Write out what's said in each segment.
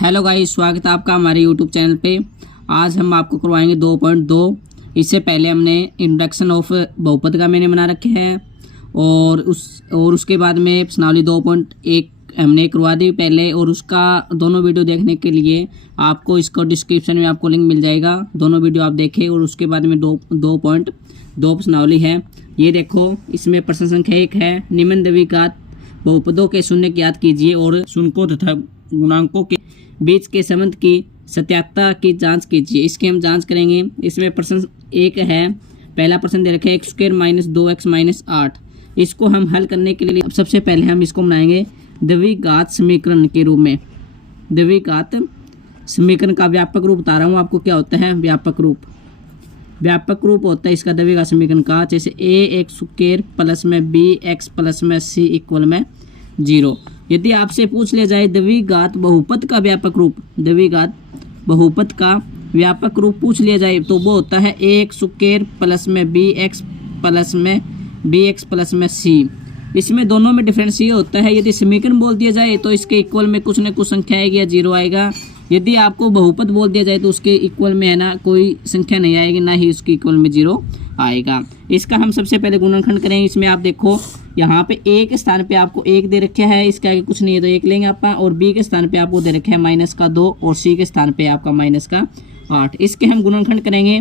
Hello guys, स्वागत है आपका हमारे यूट्यूब चैनल पे। आज हम आपको करवाएंगे 2.2। इससे पहले हमने इंट्रोडक्शन ऑफ बहुपद का मैंने बना रखे हैं और उसके बाद में प्रश्नावली 2.1 हमने करवा दी पहले, और उसका दोनों वीडियो देखने के लिए आपको इसको डिस्क्रिप्शन में आपको लिंक मिल जाएगा। दोनों वीडियो आप देखें और उसके बाद में 2.2 प्रश्नावली है। ये देखो, इसमें प्रश्न संख्या 1 है, निम्न द्विघात बहुपदों के शून्य ज्ञात कीजिए और शून्यों तथा गुणांकों के बीच के संबंध की सत्यात्मकता की जांच कीजिए। इसकी हम जांच करेंगे। इसमें प्रश्न 1 है, पहला प्रश्न दे रखा है x² - 2x - 8। इसको हम हल करने के लिए सबसे पहले हम इसको बनाएंगे द्विघात समीकरण के रूप में। द्विघात समीकरण का व्यापक रूप बता रहा हूँ आपको क्या होता है। व्यापक रूप होता है इसका द्विघात समीकरण का, जैसे ax² प्लस में bx प्लस में c इक्वल में 0। यदि आपसे पूछ लिया जाए द्विघात बहुपद का व्यापक रूप, द्विघात बहुपद का व्यापक रूप पूछ लिया जाए तो वो होता है ax² प्लस में bx प्लस में c। इसमें दोनों में डिफरेंस ये होता है, यदि समीकरण बोल दिया जाए तो इसके इक्वल में कुछ न कुछ संख्या आएगी या 0 आएगा। यदि आपको बहुपद बोल दिया जाए तो उसके इक्वल में है ना कोई संख्या नहीं आएगी, ना ही उसके इक्वल में 0 आएगा। इसका हम सबसे पहले गुणनखंड करेंगे। इसमें आप देखो, यहाँ पे a के स्थान पे आपको 1 दे रखा है, इसके आगे कुछ नहीं है तो 1 लेंगे आप, और b के स्थान पे आपको दे रखा है -2 और c के स्थान पे आपका -8। इसके हम गुणनखंड करेंगे।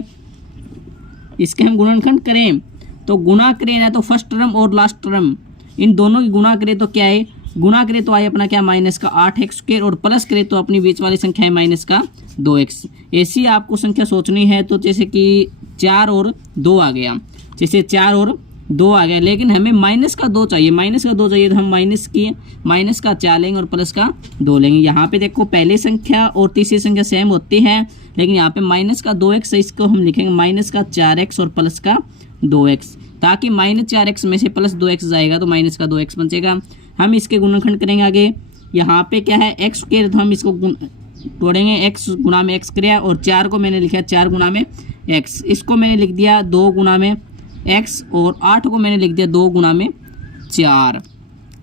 करें तो गुणा करें ना तो फर्स्ट टर्म और लास्ट टर्म इन दोनों की गुणा करें तो क्या है, गुणा करें तो आए अपना क्या -8x² और प्लस करें तो अपनी बीच वाली संख्या है -2x। ऐसी आपको संख्या सोचनी है तो जैसे कि 4 और 2 आ गया, जैसे 4 और 2 आ गया, लेकिन हमें -2 चाहिए। तो हम माइनस का 4 लेंगे और प्लस का 2 लेंगे। यहाँ पे देखो, पहले संख्या और तीसरी संख्या सेम होती है, लेकिन यहाँ पे -2x है, इसको हम लिखेंगे -4x और प्लस का 2x, ताकि -4x में से +2x जाएगा तो -2x बचेगा। हम इसके गुणनखंड करेंगे आगे। यहाँ पे क्या है x² तो हम इसको तोड़ेंगे, x गुणा में x क्रिया, और 4 को मैंने लिखा 4 गुणा में x, इसको मैंने लिख दिया 2 गुणा में x, और 8 को मैंने लिख दिया 2 गुणा में 4।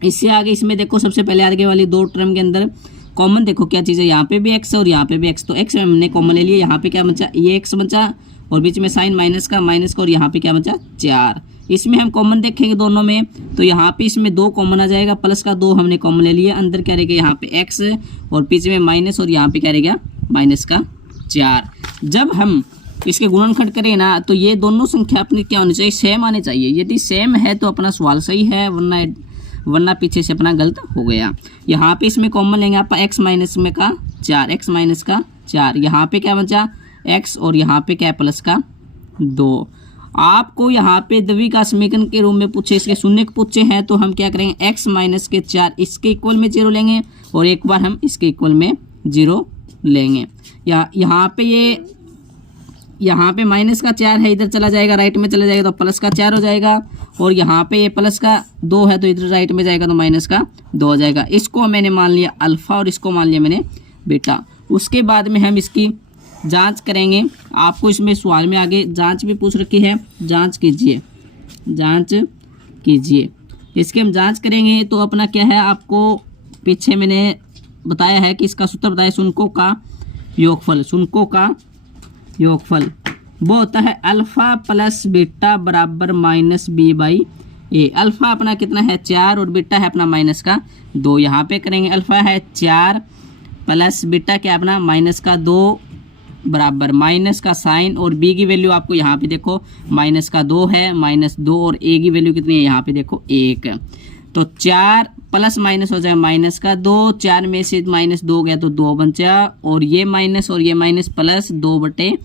इससे आगे इसमें देखो, सबसे पहले आगे वाली 2 टर्म के अंदर कॉमन देखो क्या चीज़ है, यहाँ पे भी x है और यहाँ पे भी x, तो x हमने कॉमन ले लिया। यहाँ पे क्या बचा, ये x बचा और बीच में साइन माइनस का, और यहाँ पे क्या बचा 4। इसमें हम कॉमन देखेंगे दोनों में, तो यहाँ पे इसमें 2 कॉमन आ जाएगा, प्लस का 2 हमने कॉमन ले लिया। अंदर क्या रहेगा, यहाँ पे x और बीच में माइनस, और यहाँ पे क्या रहेगा -4। जब हम इसके गुणनखंड करें ना तो ये दोनों संख्या अपनी क्या होनी चाहिए, सेम आनी चाहिए। यदि सेम है तो अपना सवाल सही है, वरना पीछे से अपना गलत हो गया। यहाँ पे इसमें कॉमन लेंगे आप x माइनस में का 4, x माइनस का 4, यहाँ पे क्या बचा x और यहाँ पे क्या प्लस का 2। आपको यहाँ पे द्विघात समीकरण के रूप में पूछे, इसके शून्य पूछे हैं, तो हम क्या करेंगे x माइनस के 4 इसके इक्वल में 0 लेंगे और एक बार हम इसके इक्वल में 0 लेंगे। यहाँ पे माइनस का 4 है, इधर चला जाएगा, राइट में चला जाएगा तो प्लस का 4 हो जाएगा, और यहाँ पे ये प्लस का 2 है तो इधर राइट में जाएगा तो -2 हो जाएगा। इसको मैंने मान लिया अल्फा और इसको मान लिया मैंने बीटा। इसके बाद में हम इसकी जांच करेंगे। आपको इसमें सवाल में आगे जांच भी पूछ रखी है, जांच कीजिए। इसके हम जांच करेंगे तो अपना क्या है, आपको पीछे मैंने बताया है कि इसका सूत्र बताया, शून्यों का योगफल वो होता है अल्फा प्लस बीटा बराबर -b/a। अल्फा अपना कितना है 4 और बीटा है अपना -2। यहाँ पे करेंगे, अल्फा है 4 प्लस बीटा क्या अपना -2 बराबर माइनस का साइन, और b की वैल्यू आपको यहाँ पे देखो -2 है, -2, और a की वैल्यू कितनी है यहाँ पे देखो 1। तो 4 प्लस माइनस हो जाएगा -2, 4 में से -2 गया तो 2 बचा, और ये माइनस और ये माइनस प्लस 2/1,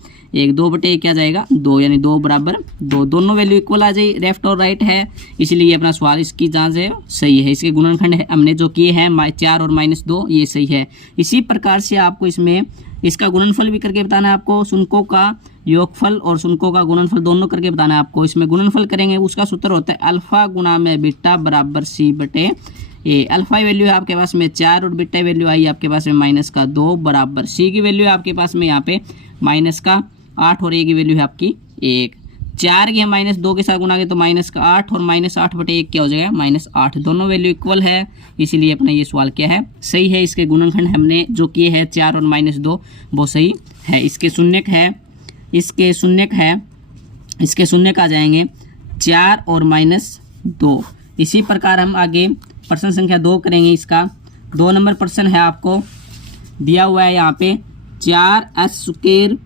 2/1 क्या जाएगा 2, यानी 2 बराबर 2। दोनों वैल्यू इक्वल आ जाए, लेफ्ट और राइट है, इसलिए ये अपना सवाल इसकी जांच है सही है। इसके गुणनखंड है हमने जो किए हैं 4 और -2, ये सही है। इसी प्रकार से आपको इसमें इसका गुणनफल भी करके बताना है आपको, शून्यों का योगफल और शून्यों का गुणनफल दोनों करके बताना है आपको। इसमें गुणनफल करेंगे, उसका सूत्र होता है अल्फा गुणा में बीटा बराबर c/a। अल्फा वैल्यू है आपके पास में 4 और बीटा वैल्यू आई आपके पास में -2 बराबर c की वैल्यू है आपके पास में यहाँ पे -8 और a की वैल्यू है आपकी 1। 4 की हम -2 के साथ गुना करें तो -8 और -8/1 क्या हो जाएगा -8। दोनों वैल्यू इक्वल है, इसीलिए अपना ये सवाल क्या है सही है। इसके गुणनखंड हमने जो किए हैं 4 और -2 वो सही है। इसके शून्यक आ जाएंगे 4 और -2। इसी प्रकार हम आगे प्रश्न संख्या 2 करेंगे। इसका 2 नंबर प्रश्न है, आपको दिया हुआ है यहाँ पे 4s²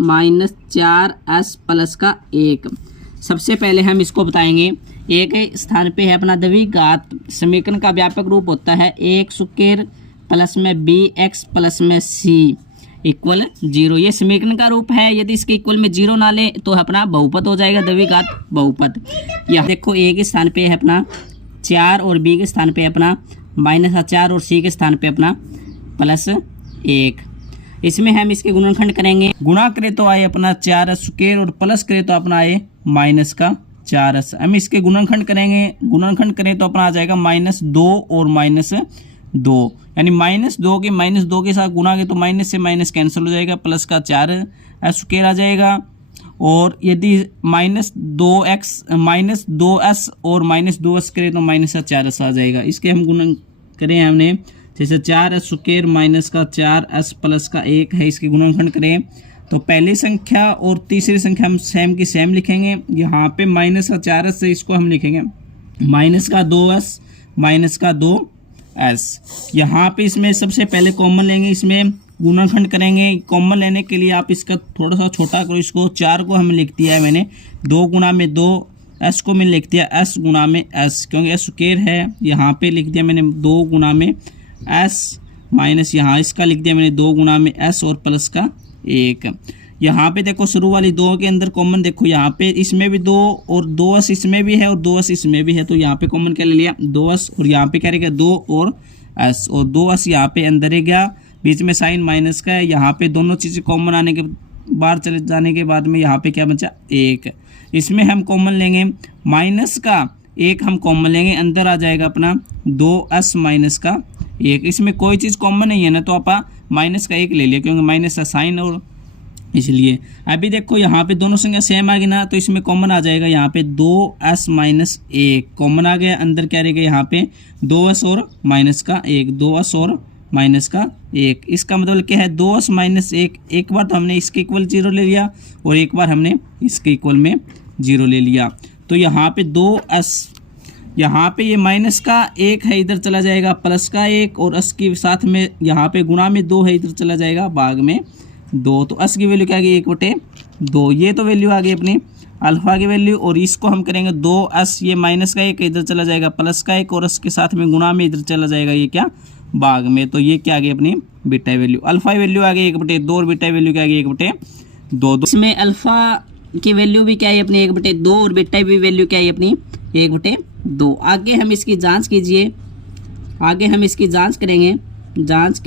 -4s प्लस का 1। सबसे पहले हम इसको बताएंगे, एक स्थान पे है अपना द्विघात समीकरण का व्यापक रूप होता है x² प्लस में bx प्लस में c इक्वल 0। ये समीकरण का रूप है। यदि इसके इक्वल में 0 ना ले तो अपना बहुपद हो जाएगा, द्विघात बहुपद। यहाँ देखो a के स्थान पे है अपना 4 और b के स्थान पे अपना -4 और c के स्थान पे अपना +1। इसमें हम इसके गुणनखंड करेंगे। गुणा करें तो आए अपना 4s² और प्लस करें तो अपना आए -4s। हम इसके गुणनखंड करेंगे, गुणनखंड करें तो अपना आ जाएगा -2 और -2, यानी -2 के साथ गुणा के तो माइनस से माइनस कैंसिल हो जाएगा, प्लस का 4s² आ जाएगा। और यदि -2s और -2s करें तो -4s आ जाएगा। इसके हम गुणन करें हमने, जैसे 4s² माइनस का 4s प्लस का 1 है, इसके गुणनखंड करें तो पहली संख्या और तीसरी संख्या हम सेम की सेम लिखेंगे। यहाँ पे -4s से इसको हम लिखेंगे -2s। यहाँ पे इसमें सबसे पहले कॉमन लेंगे, इसमें गुणनखंड करेंगे। कॉमन लेने के लिए आप इसका थोड़ा सा छोटा करो, इसको 4 को हमें लिख दिया है मैंने 2 गुना में 2, s को मैंने लिख दिया s गुना में s, क्योंकि s² है। यहाँ पे लिख दिया मैंने 2 गुना में s माइनस यहाँ इसका लिख दिया मैंने 2 गुना में s और प्लस का 1। यहाँ पे देखो शुरू वाली 2 के अंदर कॉमन देखो, यहाँ पे इसमें भी 2 और 2s इसमें भी है और 2s इसमें भी है, तो यहाँ पे कॉमन क्या ले लिया 2s और यहाँ पे क्या रहेगा 2 और s और 2s यहाँ पे अंदर है गया, बीच में साइन माइनस का है। यहाँ पे दोनों चीज़ें कॉमन आने के बाहर चले जाने के बाद में यहाँ पे क्या बचा 1। इसमें हम कॉमन लेंगे माइनस का 1, हम कॉमन लेंगे, अंदर आ जाएगा अपना 2s माइनस का 1। इसमें कोई चीज़ कॉमन नहीं है ना, तो आप माइनस का 1 ले लिया, क्योंकि माइनस का साइन और इसलिए। अभी देखो यहाँ पे दोनों संख्या सेम आ गई ना, तो इसमें कॉमन आ जाएगा यहाँ पे 2s माइनस 1 कॉमन आ गया। अंदर क्या रहेगा यहाँ पे 2s और माइनस का 1, 2s और माइनस का 1। इसका मतलब क्या है 2s माइनस 1, एक बार तो हमने इसके इक्वल 0 ले लिया और एक बार हमने इसके इक्वल में 0 ले लिया। तो यहाँ पे 2s, यहाँ पे ये माइनस का 1 है, इधर चला जाएगा प्लस का 1 और s के साथ में यहाँ पे गुणा में 2 है, इधर चला जाएगा भाग में 2। तो s की वैल्यू क्या आ गई 1/2। ये तो वैल्यू आ गई अपनी अल्फा की वैल्यू। और इसको हम करेंगे 2s, ये माइनस का 1 इधर चला जाएगा प्लस का 1 और s के साथ में गुणा में इधर चला जाएगा ये क्या भाग में। तो ये क्या आ गई अपनी बीटा वैल्यू, अल्फा वैल्यू आ गई 1/2 और बीटा वैल्यू क्या आ गई 1/2। इसमें अल्फा की वैल्यू भी क्या है अपनी 1/2 और बीटा की वैल्यू क्या है अपनी 1/2। आगे हम इसकी जांच कीजिए, आगे हम इसकी जांच करेंगे। जांच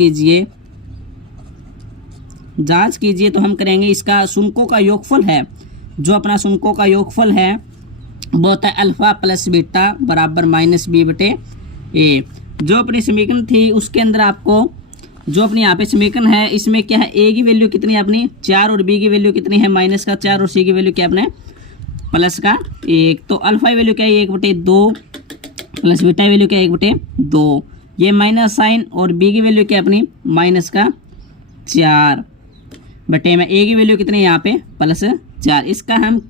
कीजिए तो हम करेंगे इसका शुनकों का योगफल है, जो अपना शुनकों का योगफल है वो होता है अल्फा प्लस बीटा बराबर -b/a। जो अपनी समीकरण थी उसके अंदर आपको जो अपनी यहाँ पे समीकरण है इसमें क्या है a की वैल्यू कितनी है अपनी 4 और b की वैल्यू कितनी है -4 और c की वैल्यू क्या अपने प्लस का 1। तो अल्फा वैल्यू क्या है 1/2 प्लस बीटा वैल्यू क्या है 1/2। ये माइनस साइन और b की वैल्यू क्या अपनी -4 बटे में a की वैल्यू कितनी है यहाँ पे +4। इसका हम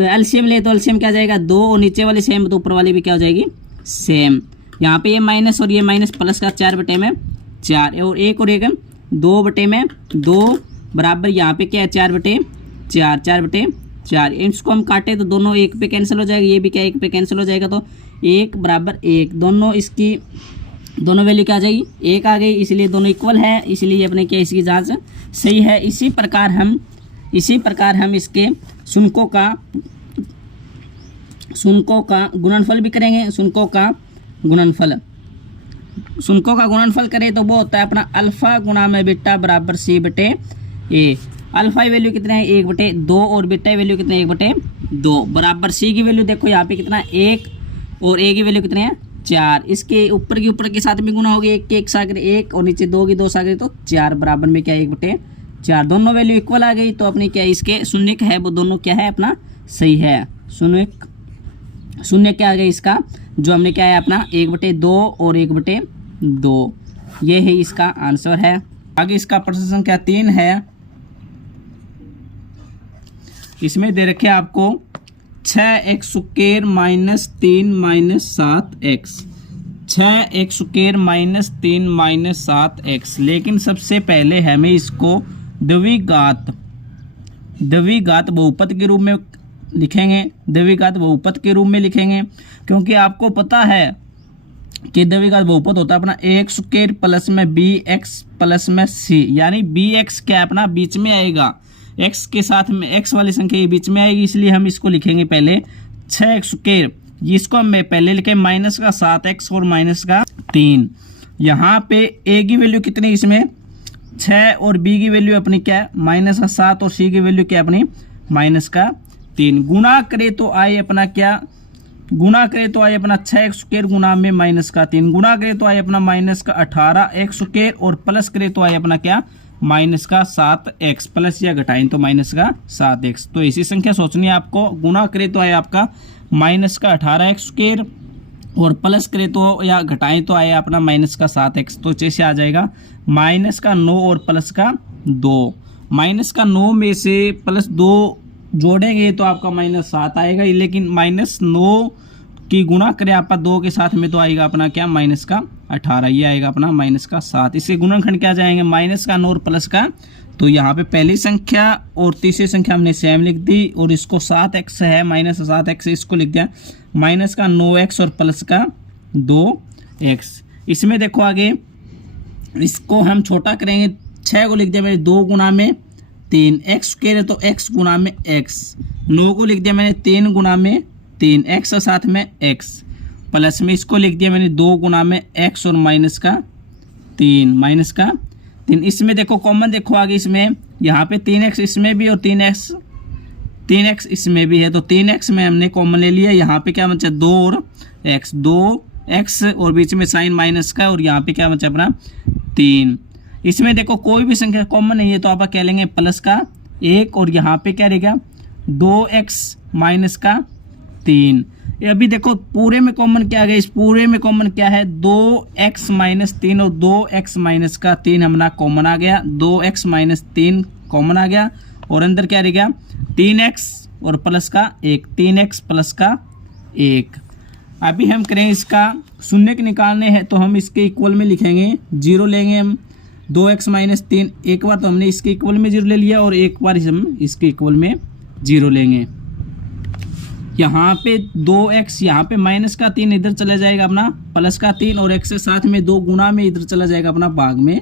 एलसीएम ले तो एलसीएम क्या आ जाएगा 2 और नीचे वाली सेम तो ऊपर वाली भी क्या हो जाएगी सेम। यहाँ पे ये माइनस और ये माइनस प्लस का 4 बटे में 4 और 1 और 1 2 बटे में 2 बराबर यहाँ पे क्या है 4/4। इसको हम काटे तो दोनों 1 पे कैंसिल हो जाएगा, ये भी क्या 1 पे कैंसिल हो जाएगा, तो 1 बराबर 1 दोनों इसकी दोनों वैल्यू क्या आ जाएगी 1 आ गई, इसलिए दोनों इक्वल है, इसलिए अपने क्या इसकी जांच सही है। इसी प्रकार हम इसके शुनकों का गुणनफल भी करेंगे। शुनकों का गुणनफल करें तो वो होता है अपना अल्फा गुणा में बीटा बराबर c/a। अल्फा की वैल्यू कितना है 1/2 और बीटा की वैल्यू कितना है 1/2 बराबर c की वैल्यू देखो यहाँ पे कितना 1 और a की वैल्यू कितनी है 4। इसके ऊपर के साथ में गुना हो गया 1 के 1 सागर 1 और नीचे 2 की 2 सागर तो 4 बराबर में क्या 1/4 4, दोनों वैल्यू इक्वल आ गई तो अपनी क्या इसके शून्य का है वो दोनों क्या है अपना सही है। शून्य क्या आ गया इसका जो हमने क्या है अपना 1/2 और 1/2, ये है इसका आंसर है। आगे इसका प्रश्न संख्या 3 है। इसमें दे रखे आपको 6x² - 3 - 7x, 6x² - 3 - 7x। लेकिन सबसे पहले हमें इसको द्विघात बहुपद के रूप में लिखेंगे, द्विघात बहुपद के रूप में लिखेंगे, क्योंकि आपको पता है कि द्विघात बहुपद होता है अपना ax² प्लस में bx प्लस में c, यानी bx क्या अपना बीच में आएगा, x के साथ में x वाली संख्या ये बीच में आएगी, इसलिए हम इसको लिखेंगे पहले 6x², इसको हम पहले लिखे माइनस का 7x और माइनस का 3। यहाँ पे a की वैल्यू कितनी इसमें 6 और b की वैल्यू अपनी क्या है माइनस का 7 और c की वैल्यू क्या अपनी माइनस का 3। गुणा करे तो आए अपना क्या, गुणा करे तो आए अपना 6x² गुणा में माइनस का 3, गुणा करे तो आए अपना माइनस का 18x² और प्लस करे तो आए अपना क्या माइनस का 7x, प्लस या घटाएं तो माइनस का 7x। तो ऐसी संख्या सोचनी है आपको। गुणा करे तो आए आपका माइनस का 18x² और प्लस करे तो या घटाएं तो आए अपना माइनस का 7x। तो जैसे आ जाएगा माइनस का 9 और प्लस का 2, माइनस का 9 में से प्लस 2 जोड़ेंगे तो आपका माइनस 7 आएगा, लेकिन माइनस 9 की गुणा करें आपका 2 के साथ में तो आएगा अपना क्या माइनस का 18, ये आएगा अपना माइनस का 7। इसके गुणनखंड क्या जाएंगे माइनस का 9 और प्लस का, तो यहाँ पे पहली संख्या और तीसरी संख्या हमने सेम लिख दी और इसको 7x है माइनस 7x, इसको लिख दिया माइनस का 9x और प्लस का 2x। इसमें देखो आगे इसको हम छोटा करेंगे, 6 को लिख दिया मैंने 2 गुणा में 3, x कह रहे तो x गुणा में x, 9 को लिख दिया मैंने 3 गुणा में 3, x और साथ में x, प्लस में इसको लिख दिया मैंने 2 गुणा में x और माइनस का 3, माइनस का 3। इसमें देखो कॉमन देखो आगे इसमें यहाँ पे 3x इसमें भी और 3x इसमें भी है, तो 3x में हमने कॉमन ले लिया। यहाँ पे क्या बचा 2 और x, 2x और बीच में साइन माइनस का, और यहाँ पे क्या बचा अपना 3। इसमें देखो कोई भी संख्या कॉमन नहीं है तो आप क्या लेंगे प्लस का 1 और यहाँ पे क्या रहेगा 2x माइनस का 3। अभी देखो पूरे में कॉमन क्या आ गया, इस पूरे में कॉमन क्या है 2x माइनस 3 और 2x माइनस का 3 हमारा कॉमन आ गया, 2x माइनस 3 कॉमन आ गया और अंदर क्या रहेगा 3x और प्लस का 1, 3x प्लस का 1। अभी हम करें इसका शून्य के निकालने हैं तो हम इसके इक्वल में लिखेंगे 0 लेंगे हम 2x माइनस 3, एक बार तो हमने इसके इक्वल में 0 ले लिया और एक बार हम इसके इक्वल में 0 लेंगे। यहाँ पे 2x यहाँ पे माइनस का 3 इधर चला जाएगा अपना प्लस का 3 और x से साथ में 2 गुणा में इधर चला जाएगा अपना भाग में,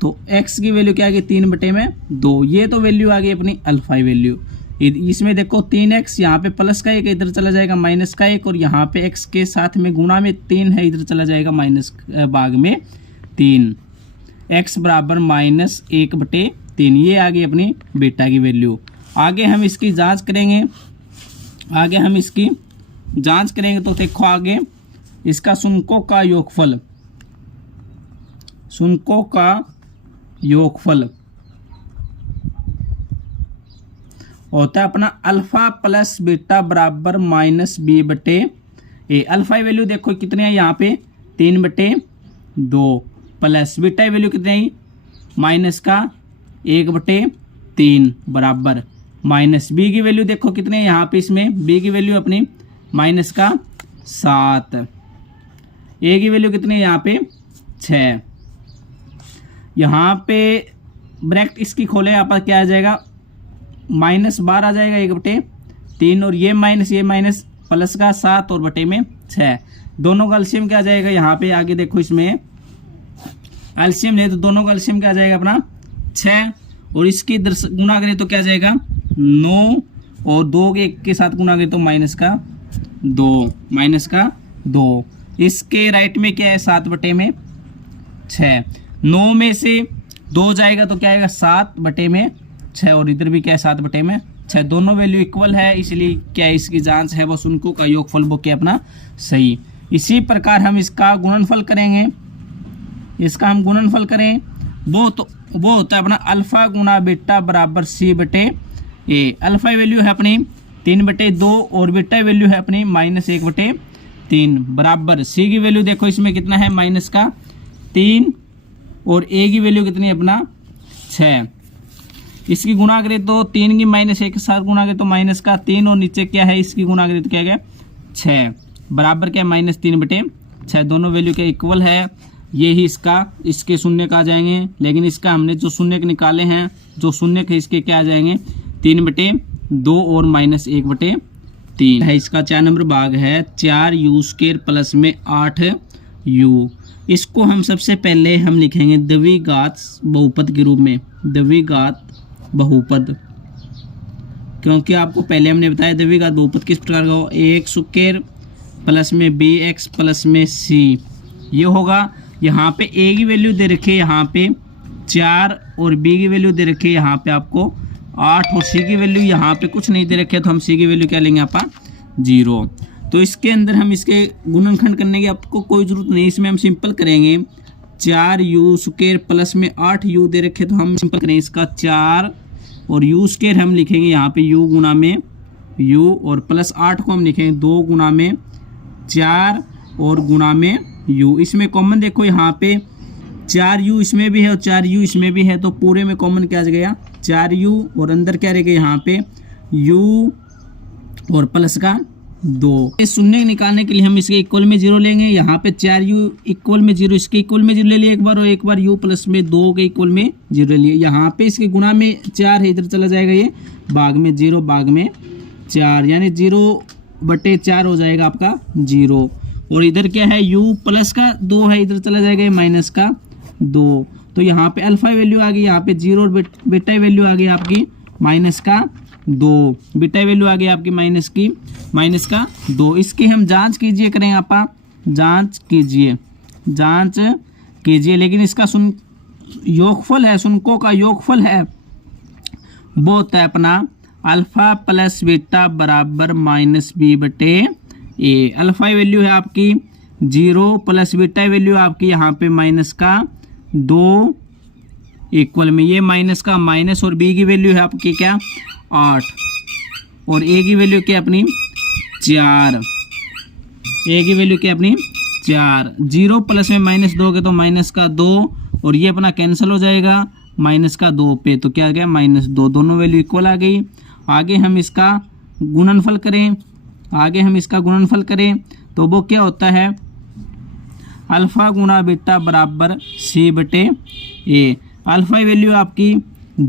तो x की वैल्यू क्या आ गई 3/2। ये तो वैल्यू आ गई अपनी अल्फा वैल्यू। इसमें देखो 3x यहाँ पे प्लस का 1 इधर चला जाएगा माइनस का 1 और यहाँ पे x के साथ में गुणा में 3 है इधर चला जाएगा माइनस भाग में 3, x बराबर -1/3। ये आ गई अपनी बीटा की वैल्यू। आगे हम इसकी जांच करेंगे, तो देखो आगे इसका शुनकों का योगफल होता है अपना अल्फा प्लस बीटा बराबर -b/a। अल्फा की वैल्यू देखो कितनी है यहाँ पे 3/2 प्लस बीटा की वैल्यू कितनी है माइनस का 1/3 बराबर माइनस बी की वैल्यू देखो कितनी है यहाँ पे, इसमें बी की वैल्यू अपनी माइनस का 7, ए की वैल्यू कितनी है यहाँ पे 6। यहाँ पे ब्रैकेट इसकी खोले यहाँ पर क्या आ जाएगा -12 आ जाएगा 1/3 और ये माइनस प्लस का 7 और बटे में 6, दोनों का एलसीएम क्या आ जाएगा यहाँ पे आगे देखो इसमें एलसीएम ले तो दोनों का एलसीएम क्या आ जाएगा अपना 6 और इसकी गुणा करें तो क्या आ जाएगा 9 और 2 के साथ गुणा करें तो माइनस का 2। इसके राइट में क्या है 7/6, 9 में से 2 जाएगा तो क्या आएगा 7/6 और इधर भी क्या है 7/6। दोनों वैल्यू इक्वल है इसलिए क्या है इसकी जांच है वो शुनकों का योगफल वो क्या अपना सही। इसी प्रकार हम इसका गुणनफल करेंगे, इसका हम गुणनफल करें वो होता है अपना अल्फा गुना बीटा बराबर सी बटे ए। अल्फा वैल्यू है अपनी 3/2 और बीटा वैल्यू है अपनी -1/3 बराबर सी की वैल्यू देखो इसमें कितना है -3 और ए की वैल्यू कितनी है अपना 6। इसकी गुणा करें तो 3 की -1 के साथ गुणा करें तो -3 और नीचे क्या है इसकी गुणा करें तो क्या है 6 बराबर क्या है -3/6। दोनों वैल्यू के इक्वल है। ये ही इसके शून्य का आ जाएंगे, लेकिन इसका हमने जो शून्य के निकाले हैं जो शून्य के इसके क्या आ जाएंगे 3/2 और -1/3 है। इसका 4 नंबर भाग है 4u² प्लस में 8u। इसको हम सबसे पहले हम लिखेंगे द्विघात बहुपद के रूप में, द्विघात बहुपद, क्योंकि आपको पहले हमने बताया द्विघात बहुपद किस प्रकार का हो, ax² प्लस में bx प्लस में c। ये होगा यहाँ पे a की वैल्यू दे रखी है यहाँ पे 4 और b की वैल्यू दे रखी है यहाँ पे आपको 8 और c की वैल्यू यहाँ पे कुछ नहीं दे रखे, तो हम c की वैल्यू क्या लेंगे आप 0। तो इसके अंदर हम इसके गुणनखंड करने की आपको कोई ज़रूरत नहीं, इसमें हम सिंपल करेंगे 4u² प्लस में 8u दे रखे, तो हम सिंपल करेंगे इसका 4 और u² हम लिखेंगे यहाँ पे u गुना में u और प्लस 8 को हम लिखेंगे 2 गुना में 4 और गुना में u। इसमें कॉमन देखो यहाँ पे 4u इसमें भी है और 4u इसमें भी है, तो पूरे में कॉमन क्या आ गया 4u और अंदर क्या रहेगा यहाँ पे u और प्लस का 2। इस शून्य निकालने के लिए हम इसके इक्वल में 0 लेंगे। यहाँ पे 4u इक्वल में 0, इसके इक्वल में 0 ले लिया एक बार, और एक बार u प्लस में 2 के इक्वल में 0 ले लिया। यहाँ पे इसके गुणा में 4 है, इधर चला जाएगा ये भाग में 0 भाग में 4, यानी 0/4 हो जाएगा आपका 0। और इधर क्या है u प्लस का 2 है, इधर चला जाएगा ये माइनस का 2। तो यहाँ पे अल्फा वैल्यू आ गई यहाँ पे 0 और बीटा वैल्यू आ गई आपकी -2, बीटा वैल्यू आ गई आपकी माइनस का 2। इसकी हम जांच कीजिए करें आप, जांच कीजिए, लेकिन इसका योगफल है, शुनकों का योगफल है वो होता है अपना अल्फा प्लस बीटा बराबर -b/a। अल्फा वैल्यू है आपकी 0 प्लस बीटा वैल्यू आपकी यहाँ पे -2 इक्वल में ये माइनस का माइनस, और b की वैल्यू है आपकी क्या 8 और a की वैल्यू क्या अपनी 4, a की वैल्यू क्या अपनी 4। 0 प्लस में -2 के तो -2 और ये अपना कैंसिल हो जाएगा -2 पे, तो क्या आ गया -2। दोनों वैल्यू इक्वल आ गई। आगे हम इसका गुणनफल करें, तो वो क्या होता है अल्फा गुना बीटा बराबर c/a। अल्फा वैल्यू आपकी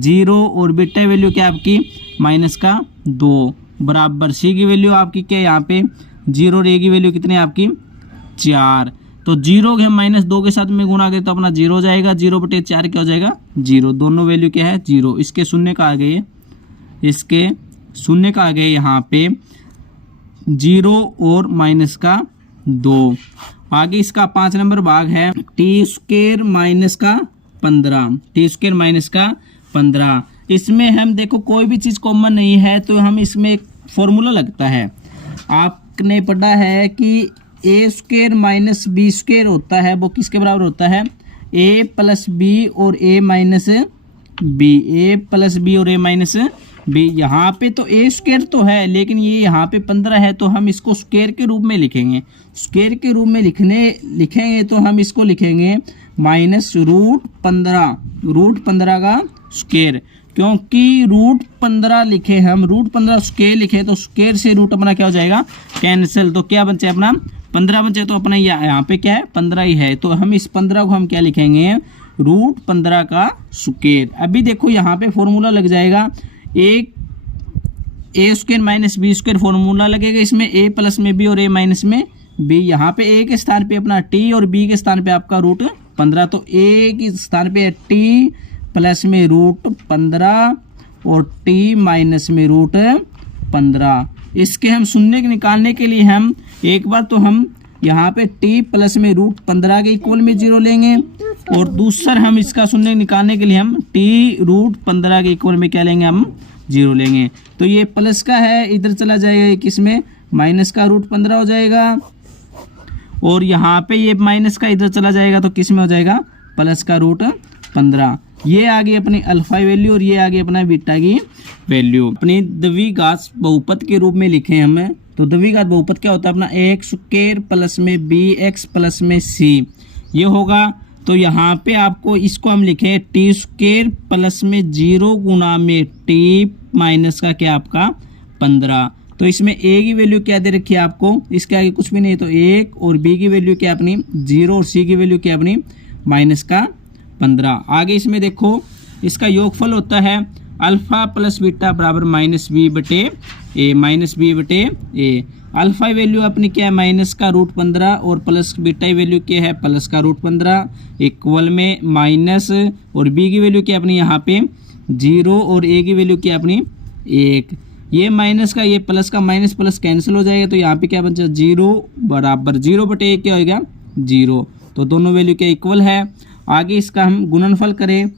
0 और बीटा वैल्यू क्या आपकी -2 बराबर c की वैल्यू आपकी क्या यहाँ पे 0 और a की वैल्यू कितनी है आपकी 4। तो 0 के हम -2 के साथ में गुणा करें तो अपना 0 हो जाएगा, 0/4 क्या हो जाएगा 0। दोनों वैल्यू क्या है 0। इसके शून्य का आ गए, यहाँ पे 0 और -2। आगे इसका 5 नंबर भाग है t² -15। इसमें हम देखो कोई भी चीज़ कॉमन नहीं है, तो हम इसमें एक फॉर्मूला लगता है। आपने पढ़ा है कि a² - b² होता है, वो किसके बराबर होता है a + b और a - b। यहाँ पे तो a² तो है, लेकिन ये यहाँ पे 15 है, तो हम इसको स्क्वायर के रूप में लिखेंगे। स्क्वायर के रूप में लिखेंगे तो हम इसको लिखेंगे -√15 का स्क्वायर, क्योंकि √15 लिखे हम, √15 स्क्वायर लिखे तो स्क्वायर से रूट अपना क्या हो जाएगा कैंसिल, तो क्या बचे अपना 15 बचे, तो अपना यहाँ पे क्या है 15 ही है, तो हम इस 15 को हम क्या लिखेंगे √15 का स्क्वायर। अभी देखो यहाँ पे फॉर्मूला लग जाएगा, एक a² - b² फॉर्मूला लगेगा इसमें, a प्लस में b और a माइनस में b। यहाँ पे a के स्थान पे अपना t और b के स्थान पे आपका √15, तो a के स्थान पे t प्लस में √15 और t माइनस में √15। इसके हम शून्य निकालने के लिए हम एक बार तो हम यहाँ पे t प्लस में √15 के इक्वल में 0 लेंगे, और दूसरा हम इसका शून्य निकालने के लिए हम t √15 के इक्वल में क्या लेंगे हम 0 लेंगे। तो ये प्लस का है, इधर चला जाएगा किसमें माइनस का √15 हो जाएगा, और यहाँ पे ये माइनस का इधर चला जाएगा तो किस में हो जाएगा प्लस का 15। ये आ गई अपनी अल्फा वैल्यू और ये आ गई अपना बीटा की वैल्यू। अपनी द्विघात बहुपद के रूप में लिखे हमें, तो द्विघात बहुपद क्या होता है अपना एक्स स्क्वायर प्लस में बी एक्स प्लस में सी ये होगा। तो यहाँ पे आपको इसको हम लिखे टी स्क्वायर प्लस में 0 गुना में टी माइनस का क्या आपका 15। तो इसमें ए की वैल्यू क्या दे रखी है आपको, इसके आगे कुछ भी नहीं, तो 1 और बी की वैल्यू क्या अपनी 0 और सी की वैल्यू क्या अपनी माइनस का 15। आगे इसमें देखो इसका योगफल होता है अल्फा प्लस बीटा बराबर माइनस बी बटे ए, माइनस बी बटे ए। अल्फा वैल्यू अपनी क्या है माइनस का रूट 15 और प्लस बीटा वैल्यू क्या है प्लस का रूट 15 इक्वल में माइनस, और बी की वैल्यू क्या अपनी यहाँ पे 0 और ए की वैल्यू क्या अपनी 1। ये माइनस का ये प्लस का माइनस प्लस कैंसिल हो जाएगा, तो यहाँ पे क्या बन जाएगा 0 बराबर 0 बटे ए क्या होगा 0। तो दोनों वैल्यू क्या इक्वल है। आगे इसका हम गुणनफल करें,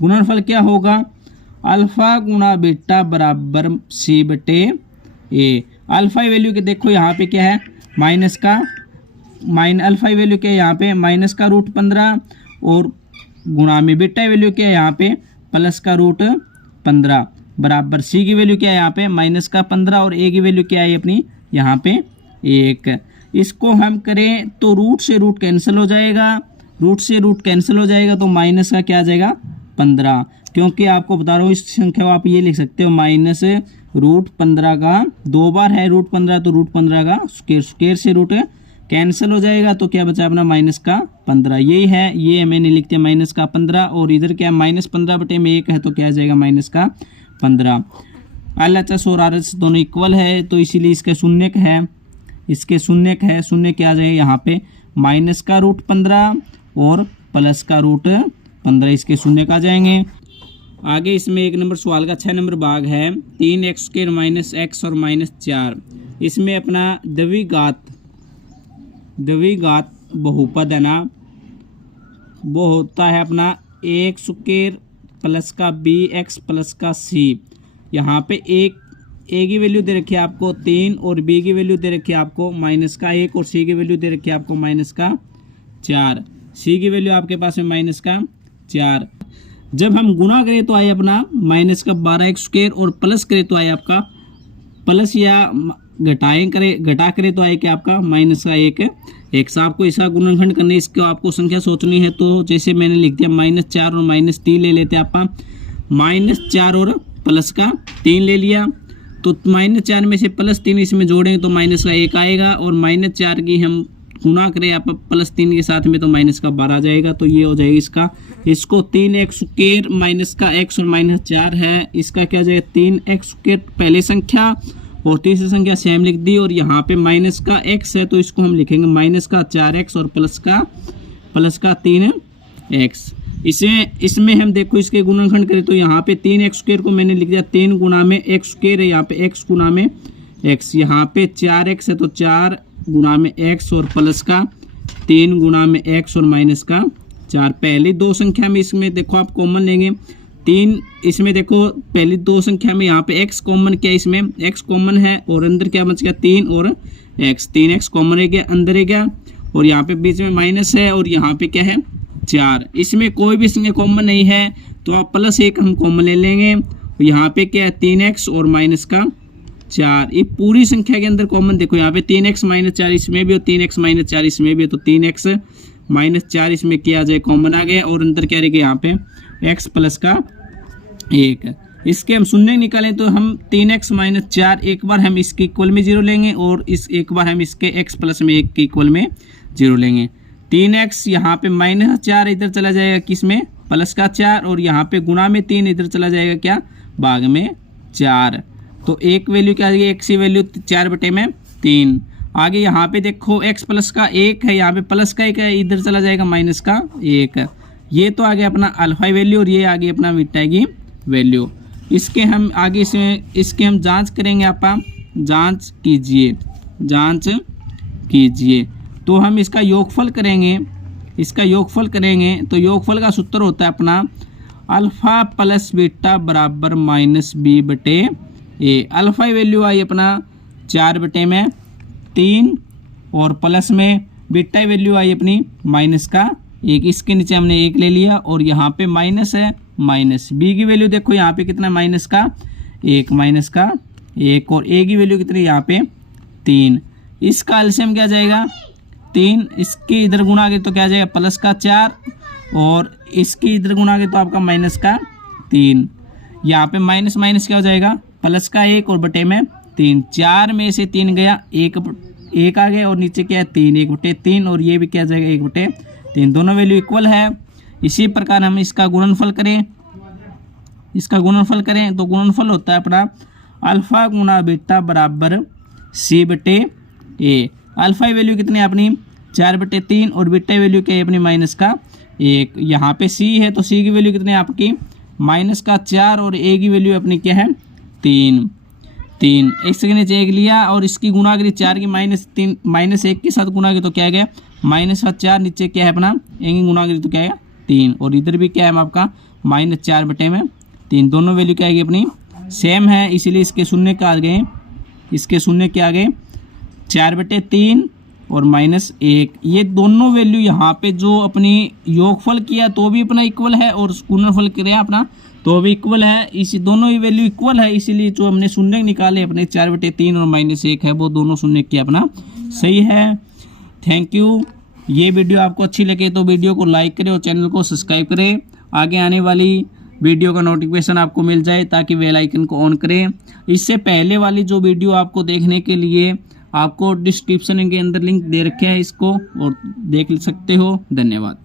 गुणनफल क्या होगा अल्फा गुणा बीटा बराबर सी बटे ए। अल्फा वैल्यू के देखो यहाँ पे क्या है माइनस का अल्फा वैल्यू क्या है यहाँ पे माइनस का रूट 15 और गुणा में बीटा वैल्यू क्या है यहाँ पे प्लस का रूट 15 बराबर सी की वैल्यू क्या है यहाँ पे माइनस का 15 और ए की वैल्यू क्या है अपनी यहाँ पे 1। इसको हम करें तो रूट से रूट कैंसिल हो जाएगा, रूट से रूट कैंसिल हो जाएगा तो माइनस का क्या आ जाएगा 15। क्योंकि आपको बता रहा हूँ इस संख्या को आप ये लिख सकते हो माइनस रूट 15 का 2 बार है रूट 15 तो रूट 15 का स्क्वायर से रूट कैंसिल हो जाएगा, तो क्या बचा अपना माइनस का 15। यही है, ये मैंने लिखते हैं माइनस का 15 और इधर क्या माइनस 15 बटे में 1 है तो क्या आ जाएगा माइनस का 15। LHS और RHS दोनों इक्वल है तो इसीलिए इसके शून्यक है, इसके शून्यक है, शून्य क्या आ जाएगा यहाँ पे माइनस का रूट 15 और प्लस का रूट 15 इसके शून्यक आ जाएंगे। आगे इसमें 1 नंबर सवाल का 6 नंबर भाग है 3x स्क्वायर माइनस एक्स और माइनस 4। इसमें अपना द्विघात बहुपद है ना, वो होता है अपना एक्स स्क्वायर प्लस का बी एक्स प्लस का सी। यहाँ पे एक ए की वैल्यू दे रखी है आपको 3 और बी की वैल्यू दे रखी है आपको माइनस का 1 और सी की वैल्यू दे रखी है आपको माइनस का 4। सी की वैल्यू आपके पास है माइनस का 4। जब हम गुना करें तो आए अपना माइनस का 12x स्क्वायर और प्लस करें तो आए आपका प्लस या घटा करें तो आए क्या आपका माइनस का 1 आपको इसका गुणनखंड करने इसको आपको संख्या सोचनी है। तो जैसे मैंने लिख दिया -4 और -3 ले लेते हैं आप, -4 और प्लस का 3 ले लिया तो -4 में से +3 इसमें जोड़ेंगे तो माइनस का 1 आएगा और -4 की हम गुना करें आप +3 के साथ में तो माइनस का 12 आ जाएगा। तो ये हो जाएगा इसका, इसको 3x स्क्वायर माइनस का x और -4 है, इसका क्या हो जाएगा 3x स्क्वायर पहले संख्या और तीसरी संख्या सेम लिख दी और यहाँ पे माइनस का x है तो इसको हम लिखेंगे माइनस का 4x और प्लस का 3x। इसमें हम देखो इसके गुणनखंड करें तो यहाँ पे 3x स्क्वायर को मैंने लिख दिया 3 गुना में x स्क्वायर है, यहाँ पे x गुना में x, यहाँ पे 4x है तो 4 गुना में x और प्लस का 3 गुना में x और माइनस का 4। पहली दो संख्या में इसमें देखो आप कॉमन लेंगे 3, इसमें देखो पहली दो संख्या में यहाँ पे x कॉमन क्या है, इसमें x कॉमन है और अंदर क्या बच गया 3 और x, 3x कॉमन है गया अंदर है गया और यहाँ पे बीच में माइनस है और यहाँ पे क्या है 4। इसमें कोई भी संख्या कॉमन नहीं है तो आप +1 हम कॉमन ले लेंगे। यहाँ पे क्या है 3x और माइनस का 4। ये पूरी संख्या के अंदर कॉमन देखो यहाँ पे 3x -4 इसमें भी और 3x -4 इसमें भी, तो 3x -4 इसमें क्या आ जाए कॉमन आ गया और अंदर क्या रहेगा यहाँ पे x प्लस का 1। इसके हम शून्य निकालें तो हम 3x -4 एक बार हम इसके इक्वल में 0 लेंगे और इस एक बार हम इसके x प्लस में 1 के इक्वल में 0 लेंगे। 3x यहाँ पे -4 इधर चला जाएगा किसमें प्लस का 4 और यहाँ पे गुणा में 3 इधर चला जाएगा क्या भाग में 4। तो एक वैल्यू क्या आ जाएगी x की वैल्यू 4 बटे में 3। आगे यहाँ पे देखो x प्लस का 1 है, यहाँ पे प्लस का 1 है, इधर चला जाएगा माइनस का 1। ये तो आ गया अपना अल्फा वैल्यू और ये आ गई अपना बीटा की वैल्यू। इसके हम आगे से इसके हम जांच करेंगे, आप जांच कीजिए तो हम इसका योगफल करेंगे, तो योगफल का सूत्र होता है अपना अल्फा प्लस बीटा बराबर -b बटे ए। अल्फा वैल्यू आई अपना 4 बटे में 3 और प्लस में बीटा वैल्यू आई अपनी माइनस का एक इसके नीचे हमने 1 ले लिया और यहाँ पे माइनस है माइनस। बी की वैल्यू देखो यहाँ पे कितना माइनस का 1 और ए की वैल्यू कितनी यहाँ पे 3। इसका एलसीएम क्या जाएगा 3, इसके इधर गुणा के तो क्या जाएगा प्लस का 4 और इसके इधर गुणा के तो आपका माइनस का 3। यहाँ पे माइनस माइनस क्या हो जाएगा प्लस का 1 और बटे में 3। 4 में से 3 गया, एक आ गया और नीचे क्या है 3, 1/3 और ये भी क्या जाएगा 1/3। दोनों वैल्यू इक्वल है। इसी प्रकार हम इसका गुणनफल करें, तो गुणनफल होता है अपना अल्फा गुणा बीटा बराबर C/A। अल्फा की वैल्यू कितनी है अपनी 4/3 और बीटा की वैल्यू क्या है अपनी माइनस का 1। यहाँ पे C है तो C की वैल्यू कितनी है आपकी माइनस का 4 और A की वैल्यू अपनी क्या है 3। एक के नीचे 1 लिया और इसकी गुणा करी 4 की -1 के साथ गुणा की तो क्या गया -4, नीचे क्या है अपना 1 की गुणा करी तो क्या है 3 और इधर भी क्या है आपका -4/3। दोनों वैल्यू क्या आएगी अपनी सेम है, इसीलिए इसके शून्य क्या आ गए, इसके शून्य क्या आ गए 4/3 और -1। ये दोनों वैल्यू यहाँ पे जो अपनी योगफल किया तो भी अपना इक्वल है और गुणनफल किया अपना तो भी इक्वल है। इसी दोनों ही वैल्यू इक्वल है, इसीलिए जो हमने शून्य निकाले अपने 4/3 और -1 है वो दोनों शून्य किया अपना सही है। Thank you. ये वीडियो आपको अच्छी लगे तो वीडियो को लाइक करें और चैनल को सब्सक्राइब करें, आगे आने वाली वीडियो का नोटिफिकेशन आपको मिल जाए ताकि बेल आइकन को ऑन करें। इससे पहले वाली जो वीडियो आपको देखने के लिए आपको डिस्क्रिप्शन के अंदर लिंक दे रखे हैं, इसको और देख सकते हो। धन्यवाद।